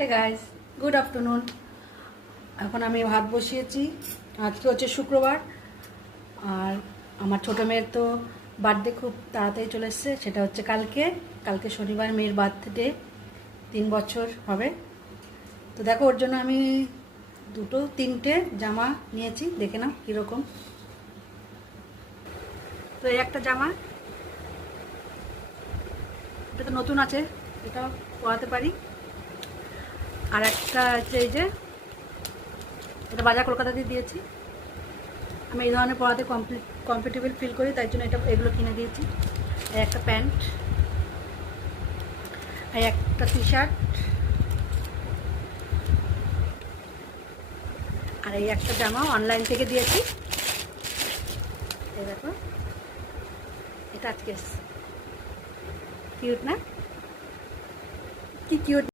Hey guys, good afternoon. এখন আমি ভাত বসিয়েছি। আজকে হচ্ছে শুক্রবার, আর আমার ছোটো মেয়ের তো বার্থডে খুব তাড়াতাড়ি চলে এসছে। সেটা হচ্ছে কালকে শনিবার মেয়ের বার্থডে, 3 বছর হবে। তো দেখো, ওর জন্য আমি 3টে জামা নিয়েছি, দেখে নাও কীরকম। তো এই একটা জামা, এটা তো নতুন আছে, এটা পরাতে পারি। আর একটা হচ্ছে এই যে, এটা বাজার কলকাতা দিয়ে দিয়েছি। আমি এই ধরনের পরাতে কমফর্টেবল ফিল করি, তাই জন্য এগুলো কিনে দিয়েছি। আর একটা প্যান্ট, আর একটা টি শার্ট, আর এই একটা জামা অনলাইন থেকে দিয়েছি। এই দেখো, এটা আজকে কিউট না? কি কিউট!